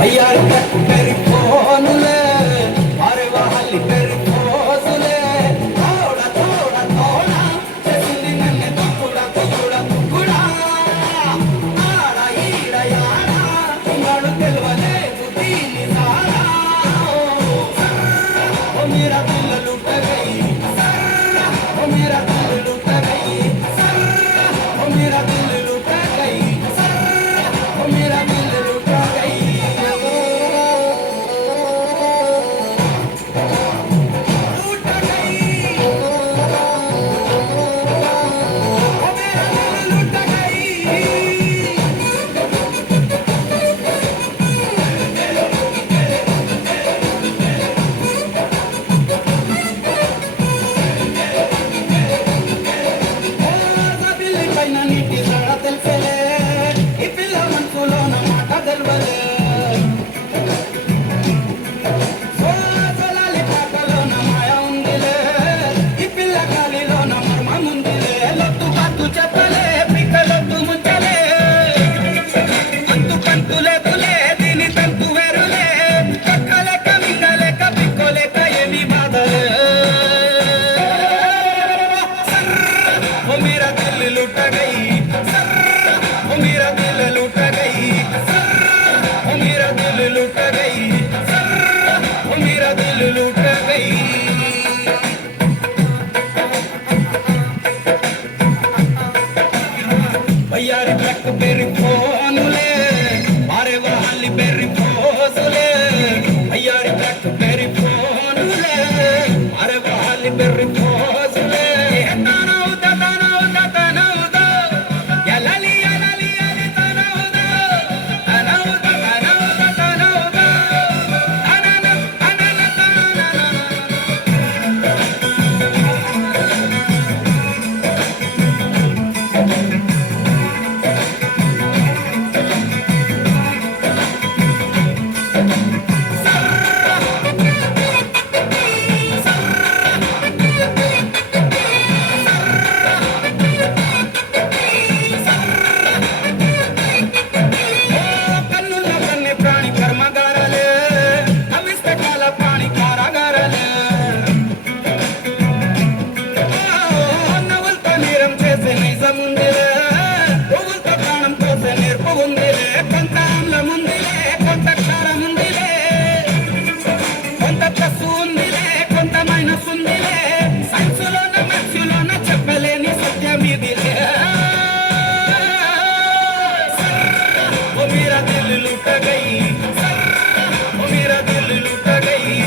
भैया मेरी फोन ले मारे वाली मेरी फोस ले थोड़ा थोड़ा थोड़ा जैसे नन्हे टुकड़ा टुकड़ा टुकड़ा आड़ा ईड़ा याड़ा तुम्हारे दिल वाले बुद्धि सारा ओ मेरा दिल लुट गई ओ मेरा दिल लुट गई ओ मेरा दिल लुट गई ओ मेरा दिल लुट गई भैयारी ब्लैकबेरी फोन ले मारे वाली बेरी फोस ले भैयारी ब्लैकबेरी फोन ले मारे वाली बेरी फोस ले ताना उदा या लाली ताना उदा ताना उदा मेरा दिल लुट गई।